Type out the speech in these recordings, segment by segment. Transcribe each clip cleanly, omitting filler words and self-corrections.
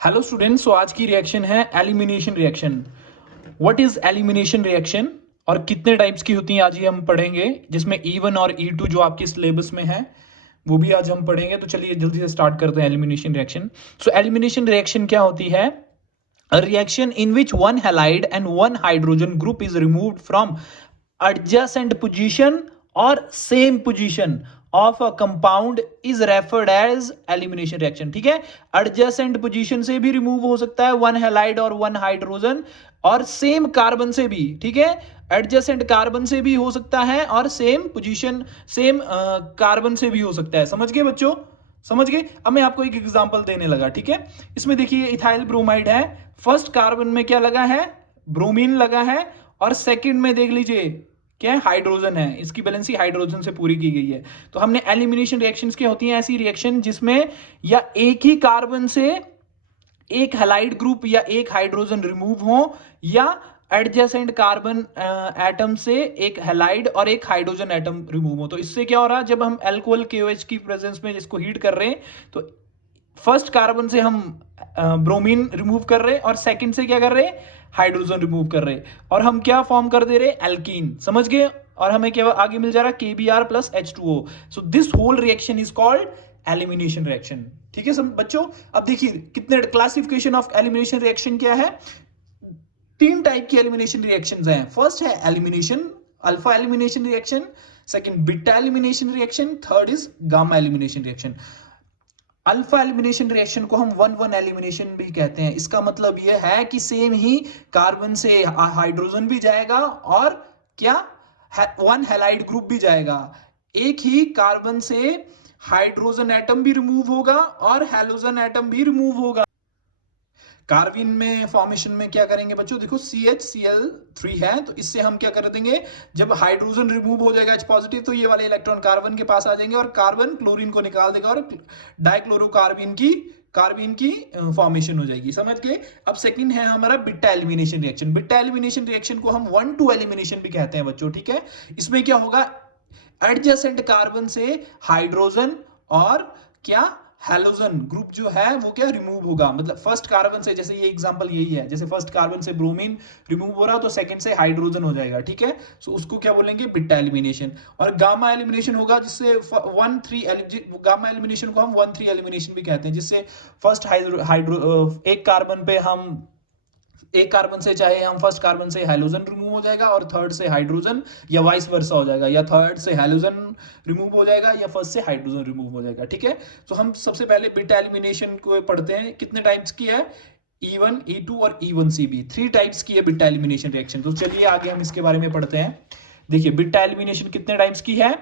Hello students, तो आज की रिएक्शन है elimination reaction. What is elimination reaction और कितने टाइप्स की होती हैं आज ही हम पढ़ेंगे, जिसमें E1 और E2 जो आपके सिलेबस में है वो भी आज हम पढ़ेंगे। तो चलिए जल्दी से स्टार्ट करते हैं एलिमिनेशन रिएक्शन। सो एलिमिनेशन रिएक्शन क्या होती है? A reaction in which one halide and one hydrogen group is removed from adjacent position or same position of a compound is referred as elimination reaction। ठीक है, adjacent position से भी remove हो सकता है वन हैलाइड और one hydrogen, और same carbon से भी। ठीक है, एडजेसेंट कार्बन से भी हो सकता है और सेम पोजीशन सेम कार्बन से भी हो सकता है। समझ गए बच्चों? समझ गए? अब मैं आपको एक एग्जांपल देने लगा। ठीक है, इसमें देखिए इथाइल ब्रोमाइड है, फर्स्ट कार्बन में क्या लगा है? ब्रोमीन लगा है, और सेकंड में देख लीजिए क्या है? हाइड्रोजन है। इसकी बैलेंसी हाइड्रोजन से पूरी की गई है। तो हमने एलिमिनेशन रिएक्शंस क्या होती हैं? ऐसी रिएक्शन जिसमें या एक ही कार्बन से एक हैलाइड ग्रुप या एक हाइड्रोजन रिमूव हो, या एडजेसेंट कार्बन एटम से एक हैलाइड और एक हाइड्रोजन एटम रिमूव हो। तो इससे क्या हो रहा है? जब हम अल्कोहल KOH की प्रेजेंस में इसको हीट कर रहे हैं तो फर्स्ट कार्बन से हम ब्रोमीन रिमूव कर रहे हैं और सेकंड से क्या कर रहे हैं? हाइड्रोजन रिमूव कर रहे हैं, और हम क्या फॉर्म कर दे रहे? एल्कीन। समझ गए? और हमें क्या आगे मिल जा रहा है? KBr plus H2O। So this whole reaction is called elimination reaction. ठीक है सब बच्चों? अब देखिए कितने क्लासिफिकेशन ऑफ एलिमिनेशन रिएक्शन क्या है। तीन टाइप की एलिमिनेशन रिएक्शंस हैं। फर्स्ट है elimination alpha elimination reaction, second beta elimination reaction, third is gamma elimination reaction. Alpha elimination reaction को हम 1-1 एलिमिनेशन भी कहते हैं। इसका मतलब यह है कि सेम ही कार्बन से हाइड्रोजन भी जाएगा और क्या वन हैलाइड ग्रुप भी जाएगा। एक ही कार्बन से हाइड्रोजन एटम भी रिमूव होगा और हैलोजन एटम भी रिमूव होगा। कार्बिन में फॉर्मेशन में क्या करेंगे बच्चों? देखो CHCl3 है, तो इससे हम क्या कर देंगे? जब हाइड्रोजन रिमूव हो जाएगा H पॉजिटिव, तो ये वाले इलेक्ट्रॉन कार्बन के पास आ जाएंगे और कार्बन क्लोरीन को निकाल देगा और कार्बिन की फॉर्मेशन हो जाएगी। समझ गए? अब सेकंड है हमारा beta elimination reaction. Beta elimination reaction को हम 1-2 एलिमिनेशन भी कहते हैं बच्चों। ठीक है, इसमें क्या होगा? एडजेसेंट कार्बन से हाइड्रोजन और क्या हैलोजन ग्रुप जो है वो क्या रिमूव होगा। मतलब फर्स्ट कार्बन से, जैसे ये एग्जांपल यही है, जैसे फर्स्ट कार्बन से ब्रोमीन रिमूव हो रहा तो सेकंड से हाइड्रोजन हो जाएगा। ठीक है, सो उसको क्या बोलेंगे? Beta elimination. और गामा एलिमिनेशन होगा जिससे 1-3 गामा एलिमिनेशन को हम 1-3 एलिमिनेशन भी कहते हैं, जिससे फर्स्ट एक कार्बन पे हम एक कार्बन से चाहे हम फर्स्ट कार्बन से हाइड्रोजन रिमूव हो जाएगा और थर्ड से हाइड्रोजन, या वाइस वर्सा हो जाएगा, या थर्ड से हाइड्रोजन रिमूव हो जाएगा या फर्स्ट से हाइड्रोजन रिमूव हो जाएगा। ठीक है, तो हम सबसे पहले बीटा एलिमिनेशन को पढ़ते हैं। कितने टाइप्स की है? E1, E2 और E1CB, 3 टाइप्स की है बीटा एलिमिनेशन रिएक्शन। तो चलिए आगे हम इसके बारे में पढ़ते हैं। देखिए बीटा एलिमिनेशन कितने टाइप्स की है?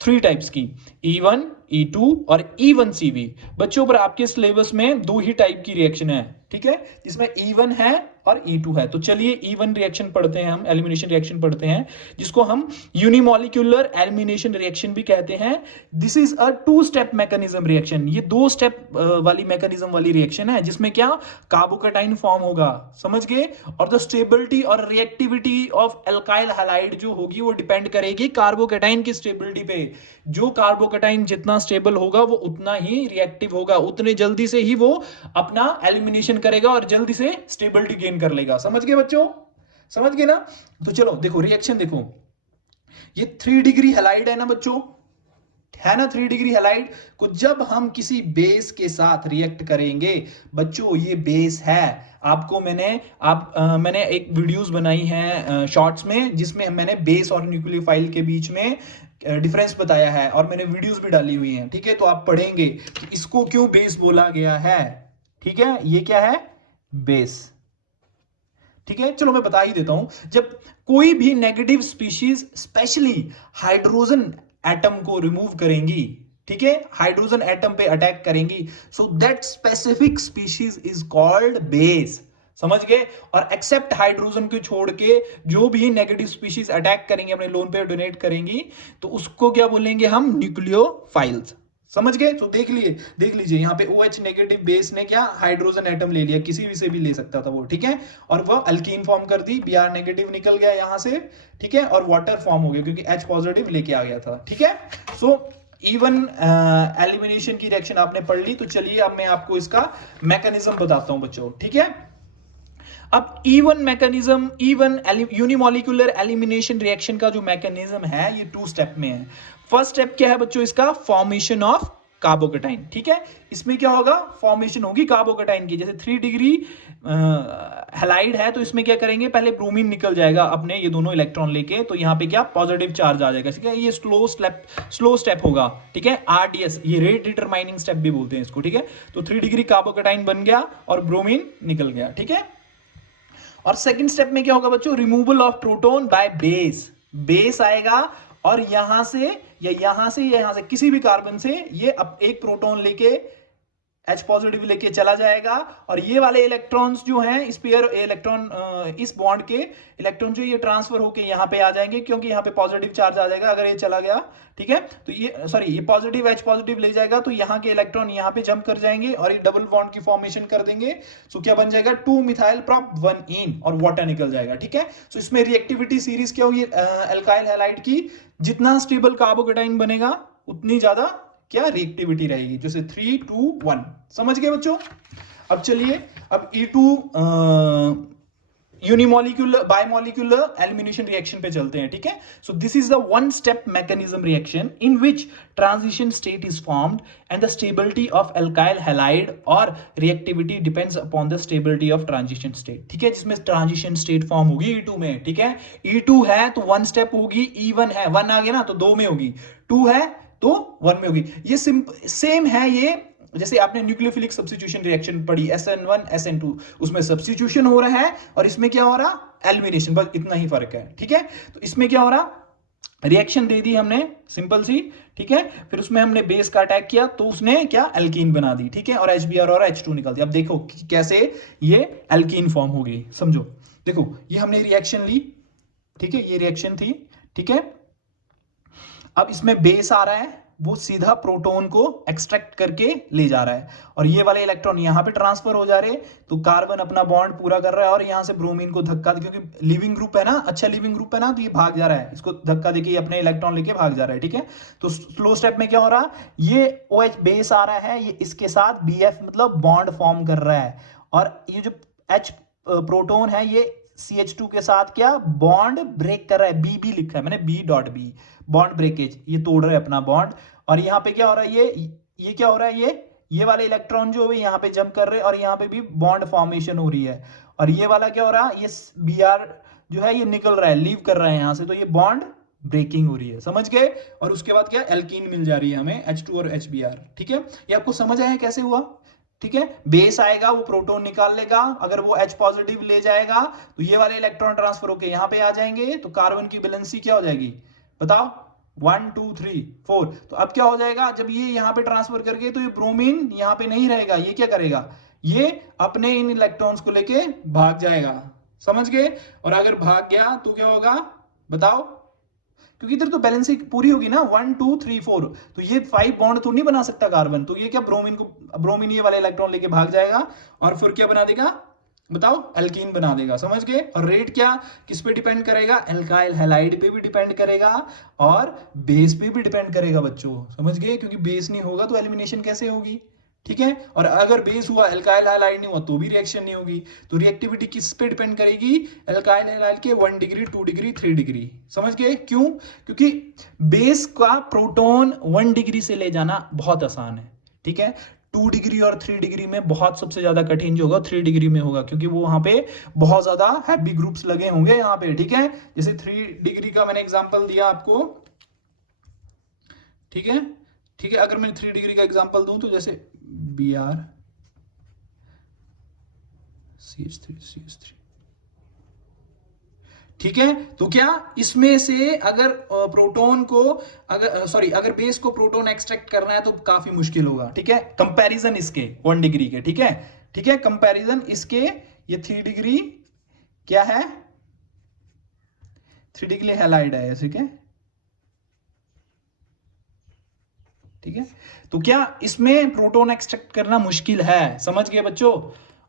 3 टाइप्स की, E1, E2 और E1CB। बच्चों पर आपके सिलेबस में 2 ही टाइप की रिएक्शन है। ठीक है, जिसमें E1 है और E2 है। तो चलिए E1 रिएक्शन पढ़ते हैं, हम एलिमिनेशन रिएक्शन पढ़ते हैं, जिसको हम यूनिमॉलिक्यूलर एलिमिनेशन रिएक्शन भी कहते हैं। This is a 2 step mechanism reaction. ये 2 स्टेप वाली मैकेनिज्म वाली रिएक्शन है, जिसमें क्या कार्बोकेटाइन फॉर्म होगा। समझ गए? और द स्टेबिलिटी और रिएक्टिविटी ऑफ एल्काइल हैलाइड जो होगी वो डिपेंड करेगी कार्बोकेटाइन की स्टेबिलिटी पे। जो कार्बोकेटाइन जितना स्टेबल होगा वो उतना ही रिएक्टिव होगा, उतने जल्दी से ही वो अपना एलिमिनेशन करेगा और जल्दी से स्टेबिलिटी गेन कर लेगा। समझ गए बच्चों? समझ गए ना? तो चलो देखो रिएक्शन देखो, ये 3 डिग्री हैलाइड है ना बच्चों, है ना? 3 डिग्री हैलाइड को जब हम किसी बेस के साथ रिएक्ट करेंगे बच्चों, ये बेस है। आपको मैंने एक वीडियोस बनाई है शॉर्ट्स में, जिसमें मैंने बेस और न्यूक्लियोफाइल के बीच में डिफरेंस बताया है और मैंने वीडियोस भी डाली हुई हैं। ठीक है, तो आप पढ़ेंगे कि इसको क्यों बेस बोला गया है। ठीक है, ये क्या है? बेस। ठीक है, चलो मैं बता ही देता हूं। जब कोई भी negative species specially hydrogen atom को रिमूव करेंगी, ठीक है, हाइड्रोजन एटम पे अटैक करेंगी, so that specific species is called base. समझ गए? और एक्सेप्ट हाइड्रोजन को छोड़ के जो भी नेगेटिव स्पीशीज अटैक करेंगे, अपने लोन पे डोनेट करेंगी, तो उसको क्या बोलेंगे हम? न्यूक्लियोफाइल्स। समझ गए? तो देख लीजिए यहाँ पे OH नेगेटिव बेस ने क्या हाइड्रोजन एटम ले लिया, किसी भी से भी ले सकता था वो। ठीक है, और वो अल्कीन फॉर्म कर दी, Br नेगेटिव निकल गया यहां से। ठीक है, और वाटर फॉर्म हो गया क्योंकि H पॉजिटिव लेके आ गया था। ठीक है, सो इवन एलिमिनेशन की रिएक्शन आपने पढ़ ली, तो चलिए अब मैं आपको इसका मैकेनिज्म बताता हूं बच्चों, ठीक है। अब even mechanism, even unimolecular elimination reaction का जो मैकेनिज्म है ये 2 स्टेप में है। फर्स्ट स्टेप क्या है बच्चों इसका, फॉर्मेशन ऑफ कार्बोकेटाइन, ठीक है। इसमें क्या होगा, फॉर्मेशन होगी कार्बोकेटाइन की। जैसे 3 डिग्री हैलाइड है तो इसमें क्या करेंगे, पहले ब्रोमीन निकल जाएगा अपने ये दोनों इलेक्ट्रॉन लेके, तो यहाँ पे क्या पॉजिटिव चार्ज आ जाएगा, ठीक है। ये स्लो स्टेप होगा, ठीक है। आरडीएस, ये रेट डिटरमाइनिंग स्टेप भी बोलते हैं इसको, ठीक है। तो 3 डिग्री कार्बोकेटाइन बन गया और ब्रोमीन निकल गया, ठीक है। और सेकंड स्टेप में क्या होगा बच्चों, removal of proton by base. Base आएगा और यहां से या यहां से या यहां से किसी भी कार्बन से ये अब एक प्रोटॉन लेके H पॉजिटिव लेके चला जाएगा, और ये वाले इलेक्ट्रॉन्स जो हैं इस पेयर इलेक्ट्रॉन, इस बॉन्ड के इलेक्ट्रॉन जो ये ट्रांसफर होके यहाँ पे आ जाएंगे, क्योंकि यहाँ पे पॉजिटिव चार्ज आ जाएगा अगर ये चला गया, ठीक है। तो ये सॉरी, ये पॉजिटिव H पॉजिटिव ले जाएगा तो यहाँ के इलेक्ट्रॉन यहाँ पे जंप कर जाएंगे और ये डबल बॉन्ड की फॉर्मेशन कर देंगे। सो क्या बन जाएगा, 2 मिथाइल प्रोप 1 इन, और वाटर निकल जाएगा, ठीक है। सो इसमें रिएक्टिविटी सीरीज क्या होगी एल्काइल हैलाइड की, जितना स्टेबल कार्बोकेटाइन बनेगा उतनी ज्यादा क्या रिएक्टिविटी रहेगी, जैसे 3 2 1। समझ गए बच्चों। अब चलिए अब E2 unimolecular bimolecular elimination reaction पे चलते हैं, ठीक है। So this is the one step mechanism reaction in which transition state is formed and the stability of alkyl halide और reactivity depends upon the stability of transition state, ठीक है। जिसमें transition state form होगी E2 में, ठीक है। E2 है तो 1 स्टेप होगी, E1 है 1 आ गया ना तो 2 में होगी, 2 है तो 1 में होगी। ये सेम है, ये जैसे आपने न्यूक्लियोफिलिक सब्स्टिट्यूशन रिएक्शन पढ़ी SN1 SN2, उसमें सब्स्टिट्यूशन हो रहा है और इसमें क्या हो रहा, एलिमिनेशन, बस इतना ही फर्क है, ठीक है। तो इसमें क्या हो रहा, रिएक्शन दे दी हमने सिंपल सी, ठीक है। फिर उसमें हमने बेस का अटैक किया तो उसने क्या एल्कीन बना दी, ठीक है, और HBr और H2 निकल दिया। अब देखो कैसे ये एल्कीन फॉर्म हो गई, समझो। देखो ये हमने रिएक्शन ली, ठीक है, ये रिएक्शन थी, ठीक है। अब इसमें बेस आ रहा है, वो सीधा प्रोटॉन को एक्सट्रैक्ट करके ले जा रहा है, और ये वाले इलेक्ट्रॉन यहां पे ट्रांसफर हो जा रहे हैं, तो कार्बन अपना बॉन्ड पूरा कर रहा है और यहां से ब्रोमीन को धक्का, क्योंकि लिविंग ग्रुप है ना, अच्छा लिविंग ग्रुप है ना, तो ये भाग जा रहा है, इसको धक्का देके अपने इलेक्ट्रॉन लेके भाग जा रहा है, ठीक है। तो स्लो स्टेप में क्या हो रहा, ये OH बेस आ रहा है, ये इसके साथ BF मतलब बॉन्ड फॉर्म कर रहा है, और ये जो H प्रोटॉन है ये CH2 के साथ क्या बॉन्ड ब्रेक कर रहा है, BB लिखा है मैंने, B.B बॉन्ड ब्रेकेज, ये तोड़ रहा है अपना बॉन्ड। और यहाँ पे क्या हो रहा है, ये क्या हो रहा है, ये वाले इलेक्ट्रॉन जो है यहाँ पे जंप कर रहे हैं और यहाँ पे भी बॉन्ड फॉर्मेशन हो रही है, और ये वाला क्या हो रहा है, ये Br जो है ये निकल रहा है, लीव कर रहा है यहाँ से, तो ये बॉन्ड ब्रेकिंग हो रही है, समझ गए। और उसके बाद क्या एल्कीन मिल जा रही है हमें, H2 और HBr, ठीक है। ये आपको समझ आया कैसे हुआ, ठीक है। बेस आएगा, वो प्रोटॉन निकाल लेगा, अगर वो H पॉजिटिव ले जाएगा तो ये वाले इलेक्ट्रॉन ट्रांसफर होके यहाँ पे आ जाएंगे, तो कार्बन की वैलेंसी क्या हो जाएगी बताओ, 1 2 3 4। तो अब क्या हो जाएगा, जब ये यहाँ पे ट्रांसफर करके, तो ये ब्रोमीन यहाँ पे नहीं रहेगा, ये क्या करेगा, ये अपने इन इलेक्ट्रॉन्स को लेके भाग जाएगा, समझ गए। और अगर भाग गया तो क्या होगा बताओ, क्योंकि इधर तो बैलेंस पूरी होगी ना, 1 2 3 4, तो ये 5 बॉन्ड तो नहीं बना सकता कार्बन, तो ये क्या ब्रोमीन ये वाला इलेक्ट्रॉन लेके भाग जाएगा और फिर क्या बना देगा बताओ, एल्कीन बना देगा, समझ गए। और रेट क्या किस पे डिपेंड करेगा, एल्काइल हैलाइड पे भी डिपेंड करेगा और बेस पे भी डिपेंड करेगा बच्चों, समझ गए, क्योंकि बेस नहीं होगा तो एलिमिनेशन कैसे होगी, ठीक है। और अगर बेस हुआ एल्काइल हैलाइड नहीं हुआ तो भी रिएक्शन नहीं होगी। तो रिएक्टिविटी किस पे डिपेंड करेगी, एल्काइल हैलाइड के 1 डिग्री 2 डिग्री 3 डिग्री, समझ गए। क्यों, क्योंकि बेस का प्रोटॉन 1 डिग्री से ले जाना बहुत आसान है, ठीक है। 2 डिग्री और 3 डिग्री में बहुत सबसे ज्यादा कठिन जो होगा 3 डिग्री में होगा, क्योंकि वो वहां पे बहुत ज्यादा हैवी ग्रुप्स लगे होंगे यहाँ पे, ठीक है। जैसे 3 डिग्री का मैंने एग्जांपल दिया आपको, ठीक है, ठीक है। अगर मैं 3 डिग्री का एग्जांपल दूं तो जैसे Br CH3 ठीक है। तो क्या इसमें से अगर प्रोटॉन को अगर बेस को प्रोटॉन एक्सट्रैक्ट करना है तो काफी मुश्किल होगा, ठीक है। कंपैरिजन इसके 1 डिग्री के, ठीक है, ठीक है, कंपैरिजन इसके, ये 3 डिग्री क्या है, 3 डिग्री हैलाइड है ऐसे के, ठीक है। तो क्या इसमें प्रोटॉन एक्सट्रैक्ट करना मुश्किल है, समझ गए बच्चों।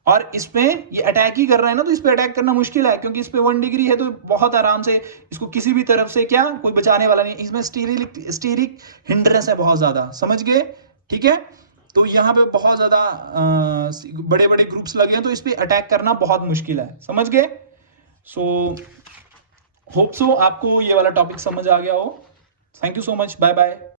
और इसमें ये अटैक ही कर रहा है ना, तो इस पे अटैक करना मुश्किल है, क्योंकि इस पे 1 डिग्री है, तो बहुत आराम से इसको किसी भी तरफ से क्या कोई बचाने वाला नहीं। इसमें स्टीरिक हिंड्रेंस है बहुत ज्यादा, समझ गए? ठीक है, तो यहाँ पे बहुत ज्यादा बड़े बड़े ग्रुप्स लगे हैं, तो इस पे अटैक करना बहुत मुश्किल है, समझ गए? सो होप सो आपको ये वाला टॉपिक समझ आ गया हो। Thank you so much, bye bye.